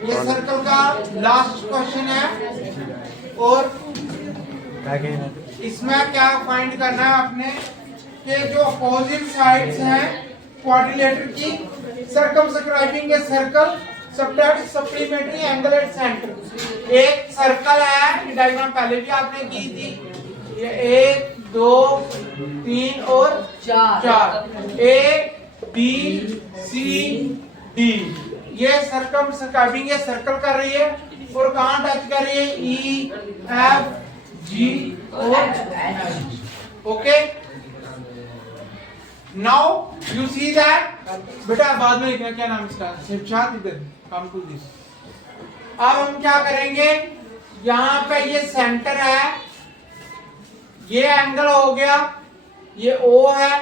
ये सर्कल का last question है और इसमें क्या फाइंड करना है आपने कि जो अपोजिट साइड्स हैं क्वाड्रिलेटरल की circumscribing a circle subtract supplementary angle at centre. एक सर्कल है, डायग्राम पहले भी आपने की थी, ये 1 2 3 और 4 ए बी सी डी, ये सर्कमस्क्राइबिंग ये सर्कल कर रही है और कहां टच कर रही है, ई एफ जी और H. Okay, now you see that, बेटा बाद में लिखना क्या नाम इसका, शिवशाद इधर काम टू दिस। अब हम क्या करेंगे, यहां पे ये सेंटर है, ये एंगल हो गया, ये ओ है,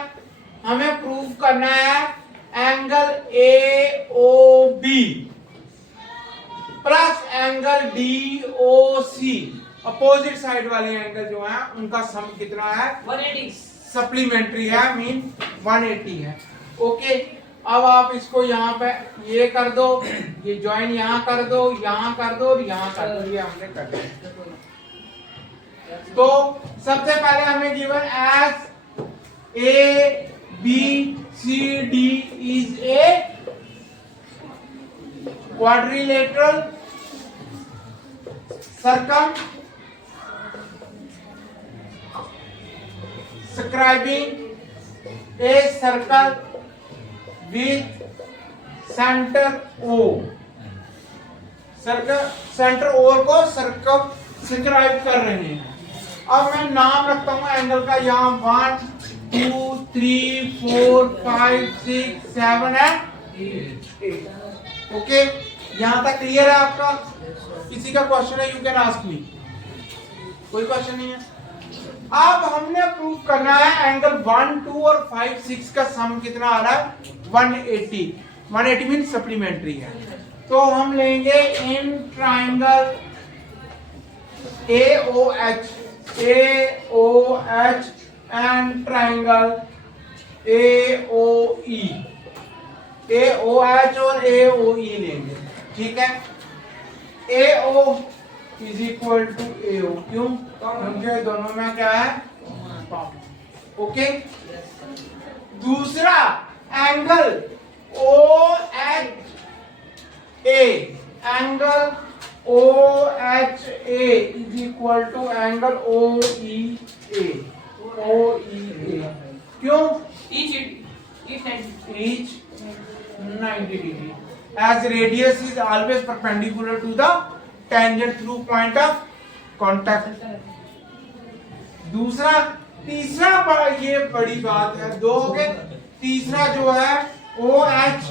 हमें प्रूव करना है angle A O B plus angle D O C, opposite side वाले एंगल जो है उनका सम कितना है, 180 सप्लीमेंट्री है, मीन 180 है। ओके, अब आप इसको यहाँ पे ये कर दो, ये ज्वाइन यहाँ कर दो, यहाँ कर दो और यहाँ कर दो, ये हमने कर दिया। तो सबसे पहले हमें given as A B C D is a quadrilateral circum describing a circle with center O, circle centre O को सर्कमस्क्राइब कर रहे हैं। अब मैं नाम रखता हूं एंगल का, यहाँ 1 2 3 4 5 6 7 एंड 8। ओके, यहां तक क्लियर है आपका? किसी का क्वेश्चन है, यू कैन आस्क मी। कोई क्वेश्चन नहीं है? अब हमने प्रूव करना है एंगल 1 2 और 5 6 का सम कितना आ रहा है, 180। 180 मीन सप्लीमेंट्री है। तो हम लेंगे in triangle AOH and triangle AOE, AOH और AOE लेंगे, ठीक है। AO is equal to AO, क्यों? क्योंकि दोनों में क्या है, ओके। दूसरा angle OHA, angle OHA is equal to angle OEA, क्यों? each 90 degree, as radius is always perpendicular to the tangent through point of contact। दूसरा, तीसरा ये बड़ी बात है, दो हो गए। तीसरा जो है OH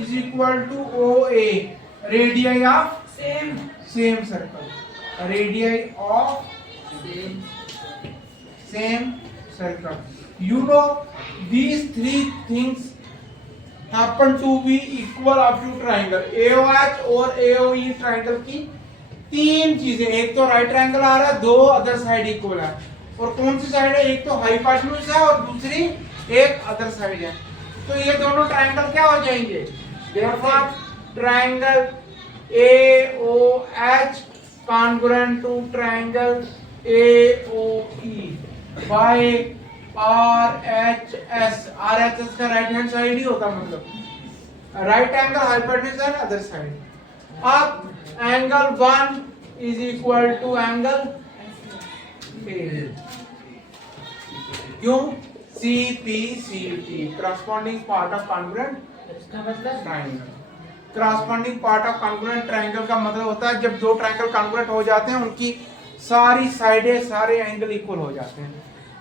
is equal to OA, radius of same circle, radius of same circle. You know these three things happen to be equal up to triangle AOH और AOE ट्राइंगल की तीन चीजें, एक तो राइट ट्रायंगल आ रहा है, दो अदर साइड इक्वल है। और कौन सी साइड है, एक तो हाइपोटेन्यूज है और दूसरी एक अदर साइड है। तो ये दोनों ट्रायंगल क्या हो जाएंगे, therefore triangle AOH congruent to triangle AOE by RHS। RHS का राइट हैंड साइड ही होता, मतलब राइट एंगल हाइपोटेन्यूज है अदर साइड। अब angle 1 is equal to angle A, क्यों? CPCT, corresponding part of congruent triangle। corresponding part of congruent triangle का मतलब होता है जब दो ट्रायंगल कॉन्ग्रुएंट हो जाते हैं, उनकी सारी साइडें, सारे एंगल इक्वल हो जाते हैं।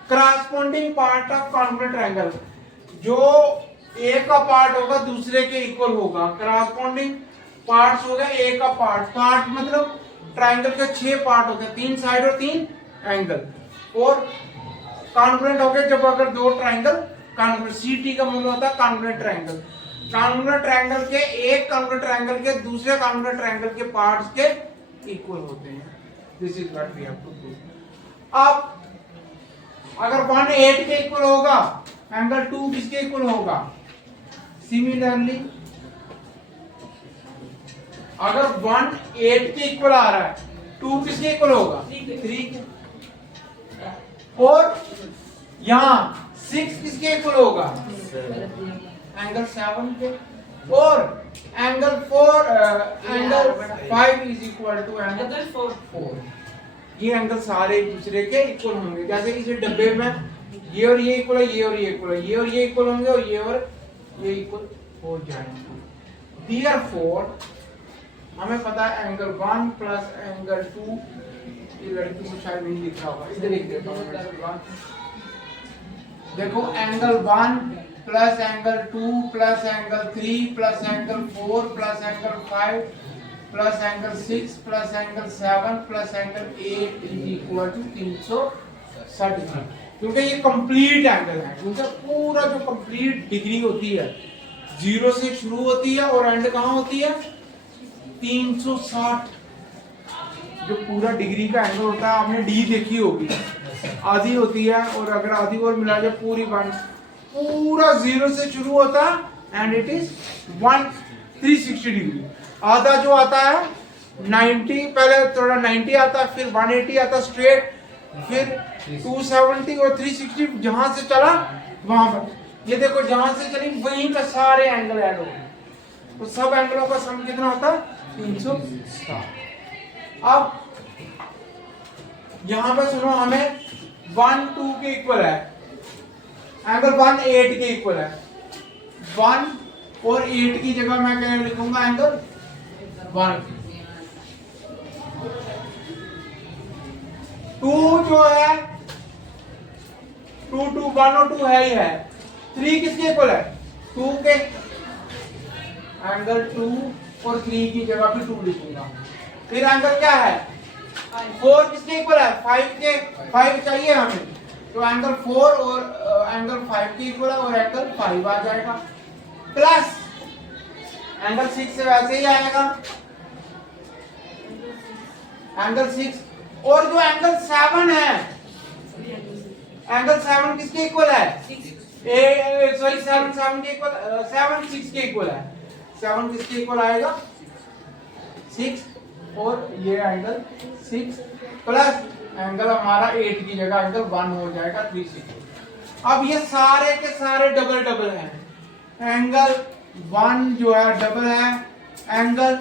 corresponding part of congruent triangle, जो एक का पार्ट होगा दूसरे के इक्वल होगा। corresponding पार्ट्स हो गए एक का पार्ट मतलब ट्रायंगल के 6 पार्ट होते हैं, 3 साइड और 3 एंगल। और कॉन्ग्रुएंट हो गए जब अगर दो ट्रायंगल कॉन्ग्रुएंट, CT का मतलब होता है कॉन्ग्रुएंट ट्रायंगल। कॉन्ग्रुएंट ट्रायंगल के एक कॉन्ग्रुएंट ट्रायंगल के दूसरे कॉन्ग्रुएंट ट्रायंगल के पार्ट्स के इक्वल होते हैं। This is what we have to prove. अब अगर 1 8 के इक्वल होगा, एंगल 2 किसके इक्वल होगा? सिमिलरली अगर 1 8 के इक्वल आ रहा है, 2 किसके इक्वल होगा? 3 के। और यहाँ 6 किसके इक्वल होगा? एंगल 7 के। और angle 5 is equal to angle 4। ये एंगल सारे एक दूसरे के इक्वल होंगे। जैसे इस डब्बे में ये और ये इक्वल है, ये और ये इक्वल है, ये और ये इक्वल होंगे और ये इक्वल हो जाएंगे। Therefore हमें पता है एंगल 1 प्लस एंगल 2, ये लड़की को शायद नहीं लिखा होगा, इधर लिख देता हूँ। देखो angle 1 plus angle 2 plus angle 3 plus angle 4 plus angle 5 plus angle 6 plus angle 7 plus angle 8 is equal to 360। क्योंकि ये कंप्लीट एंगल है, क्योंकि पूरा जो कंप्लीट डिग्री होती है 0 से शुरू होती है और एंड कहाँ होती है? 360। जो पूरा डिग्री का एंगल होता है, आपने डी देखी होगी, आधी होती है और अगर आधी और मिला जाए पूरी वन, पूरा 0 से शुरू होता है एंड इट इज 360 डिग्री। आधा जो आता है 90, पहले थोड़ा 90 आता है, फिर 180 आता है स्ट्रेट, फिर 270 और 360 जहां से चला वहां पर। ये देखो जहां से चली वहीं पे सारे एंगल ऐड हो गए, तो सब एंगलों का सम कितना होता है? 360। अब यहां पे सुनो, हमें 1 2 के इक्वल है, एंगल 1 8 के इक्वल है। 1 और 8 की जगह मैं क्या लिखूंगा? एंगल 1। 2 जो है 2 2 1 और 2 है ही है। 3 किसके इक्वल है? 2 के। एंगल 2 और 3 की जगह भी 2 लिखूंगा। फिर एंगल क्या है? 4 किसके इक्वल है? 5 के। 5 चाहिए हमें, तो एंगल 4 और एंगल 5 के इक्वल है और एंगल 5 आ जाएगा। प्लस एंगल 6 से वैसे ही आएगा, एंगल 6। और जो एंगल 7 है, एंगल 7 किसके इक्वल है? 7 के इक्वल, 7 6 के इक्वल है। 7 किसके इक्वल आएगा? 6। और ये एंगल 6 प्लस एंगल हमारा 8 की जगह एंगल 1 हो जाएगा 360। अब ये सारे के सारे डबल डबल हैं। एंगल 1 जो है डबल है, एंगल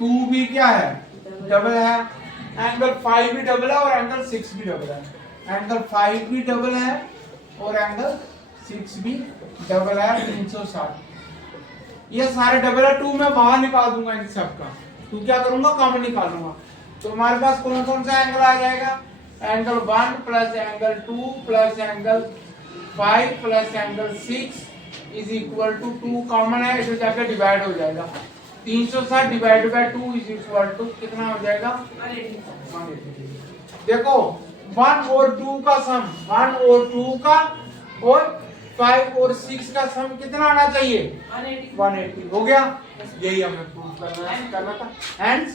2 भी क्या है? डबल है, एंगल 5 भी डबल है और एंगल 6 भी डबल है। एंगल 5 भी डबल है और एंगल 6 भी डबल है, 360। ये सारे डबल है। 2 मैं बाहर निकाल दूंगा इन सब का, तो क्या करूंगा? कॉमन निकालूंगा। तो हमारे पास कौन कौन सा एंगल आ जाएगा? Angle 1 plus angle 2 plus angle 5 plus angle 6 is equal to 2 common है, इसे जाकर डिवाइड हो जाएगा। 360 divide by 2 is equal to कितना हो जाएगा? 180। देखो 1 और 2 का सम, 1 और 2 का और 5 और 6 का सम कितना आना चाहिए? 180 हो गया। यही हमें प्रूव करना था। Hence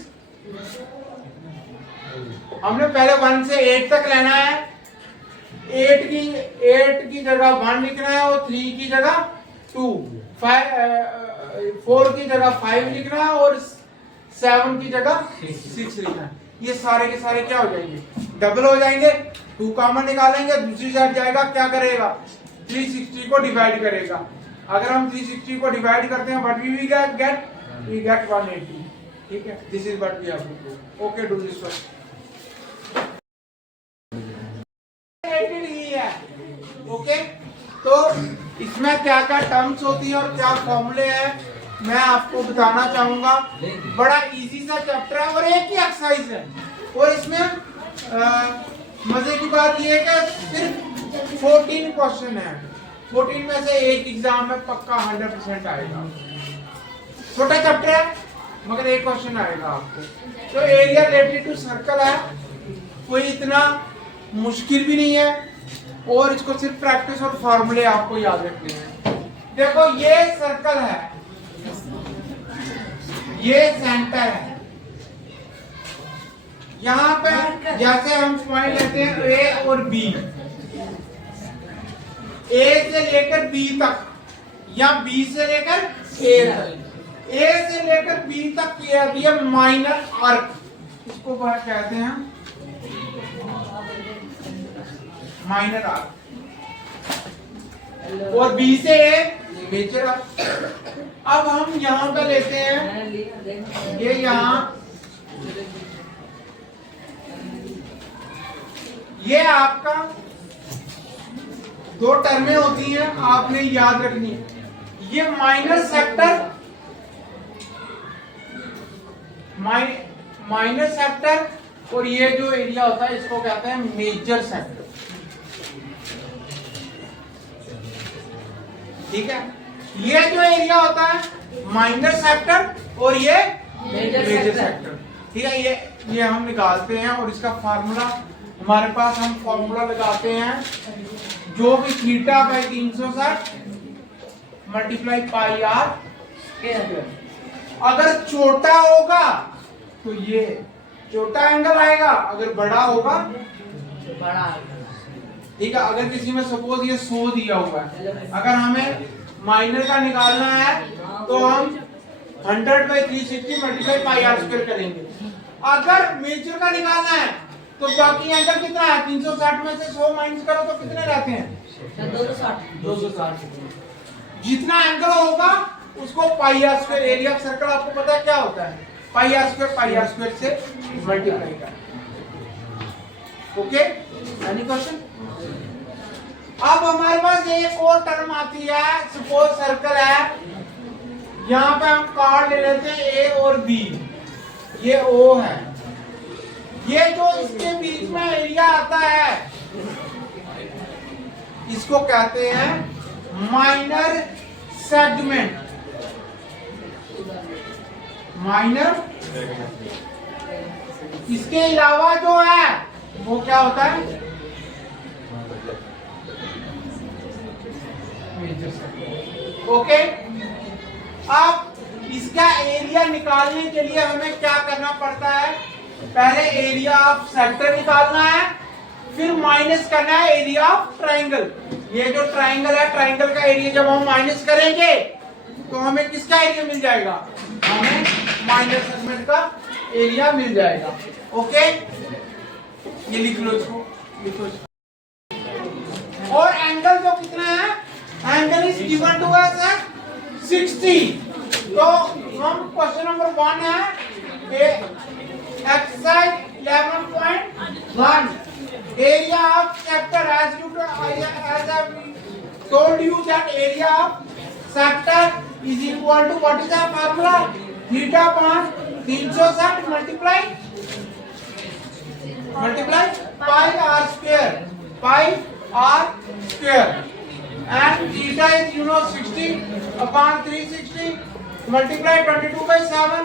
हमने पहले 1 से 8 तक लेना है। 8 की जगह 1 लिखना है और 3 की जगह 2, 4 की जगह 5 लिखना है और 7 की जगह 6 लिखना है। ये सारे के सारे क्या हो जाएंगे? डबल हो जाएंगे। 2 कॉमन निकालेंगे, दूसरी साइड जाएगा, क्या करेगा? 360 को डिवाइड करेगा। अगर हम 360 को डिवाइड करते हैं, व्हाट वी गेट 180। ठीक है, this is what we have to do. Okay, do this one. ही है। ओके, तो इसमें क्या क्या टर्म्स होती है और क्या फॉर्मूले हैं मैं आपको बताना चाहूंगा। बड़ा इजी सा चैप्टर है और एक ही एक्सरसाइज है, और इसमें मजे की बात यह है कि सिर्फ 14 क्वेश्चन है। 14 में से एक एग्जाम में पक्का 100% आएगा। छोटा चैप्टर है मगर एक क्वेश्चन आएगा आपको। तो एरिया रिलेटेड टू सर्कल है, कोई इतना मुश्किल भी नहीं है और इसको सिर्फ प्रैक्टिस और फॉर्मूले आपको याद रखने हैं। देखो ये सर्कल है, ये सेंटर है। यहाँ पे जैसे हम पॉइंट लेते हैं ए और बी, ए से लेकर बी तक या बी से लेकर ए तक, ए से लेकर बी तक ये माइनर आर्क, इसको कहते हैं माइनर आर्क, और बी से ए मेजर आर्क। अब हम यहां पे लेते हैं ये यहां, ये आपका दो टर्में होती हैं, आपने याद रखनी है। ये माइनर सेक्टर, माइनर सेक्टर, और ये जो एरिया होता है इसको कहते हैं मेजर सेक्टर। ठीक है, ये जो एरिया होता है माइनर सेक्टर और ये मेजर सेक्टर। ठीक है, ये हम निकालते हैं और इसका फार्मूला हमारे पास, हम फार्मूला लगाते हैं जो भी theta by 360 multiply pi are square. अगर छोटा होगा तो ये छोटा एंगल आएगा, अगर बड़ा होगा बड़ा। ठीक है, अगर किसी में सपोज ये 100 दिया हुआ है, अगर हमें माइनर का निकालना है तो हम 100/360 मल्टीप्लाई पाई आर स्क्वायर करेंगे। अगर मेजर का निकालना है तो बाकी एंगल कितना है, 360 में से 100 माइनस करो तो कितने रहते हैं, 260। जितना एंगल होगा उसको pi are square, area of circle आपको पता है क्या होता है, पाई आर स्क्वायर से मल्टीप्लाई कर। Okay, any question? अब हमारे पास एक और टर्म आती है, सपोज सर्कल है, यहाँ पे हम कार्ड ले लेते हैं ए और बी, ये ओ है, ये जो इसके बीच में एरिया आता है इसको कहते हैं माइनर सेगमेंट। माइनर, इसके अलावा जो है वो क्या होता है, ओके। अब इसका एरिया निकालने के लिए हमें क्या करना पड़ता है, पहले एरिया ऑफ सेक्टर निकालना है, फिर माइनस करना है एरिया ऑफ ट्राइंगल। ये जो ट्राइंगल है, ट्राइंगल का एरिया जब हम माइनस करेंगे तो हमें किसका एरिया मिल जाएगा, हमें माइनर सेगमेंट का एरिया मिल जाएगा। ओके, ये लिख लो इसको, लिखो। और एंगल जो कितना है, angle is given to us at 60। तो हम क्वेश्चन नंबर 1 है exercise 11.1 area of sector, as I told you that area of sector is equal to, what is the formula, theta upon 360 multiply pi r square, and theta is 60 upon 360 multiply 22/7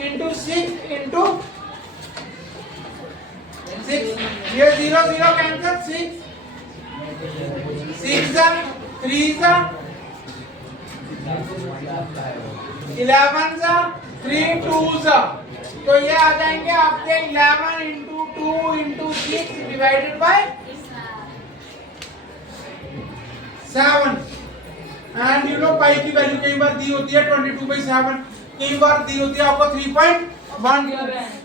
into 6 into 6, ये 0 0 cancel, 6 जा 3 जा 11 जा 3 2 जा, तो ये आ जाएंगे आपके 11 into 2 into 6 divided by 7। And you know pi की वैल्यू कई बार दी होती है 22/7, कई बार दी होती है आपको 3.1।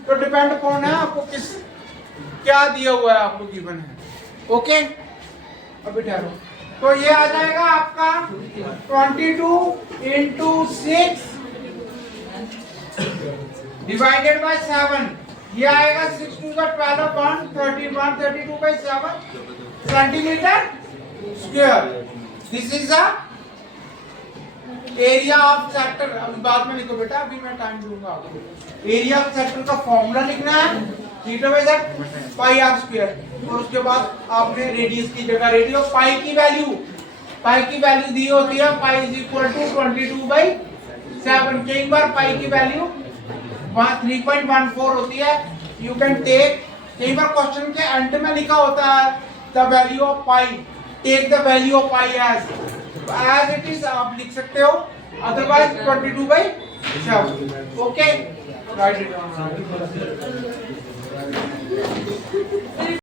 तो डिपेंड कौन है आपको, किस क्या दिया हुआ है आपको गिवन है। ओके, अभी ठहरो। तो ये आ जाएगा आपका 22 into 6 डिवाइडेड बाय 7, ये आएगा 6 2 12 1 32/7 centimetre square. This is the area of sector. अभी बाद में लिखो बेटा, अभी मैं टाइम दूंगा आपको। एरिया ऑफ सेक्टर का फॉर्मूला लिखना है, theta by Z pi are square, और उसके बाद आपने रेडियस की जगह रेडियस पाई की वैल्यू दी होती है, पाई इज इक्वल टू 22/7। कई बार पाई की वैल्यू 3.14 होती है। यू कैन टेक, कई बार क्वेश्चन के एंड में लिखा होता है the value of pi, take the value of pi as it is, आप लिख सकते हो, otherwise 22/7। Okay, write it down.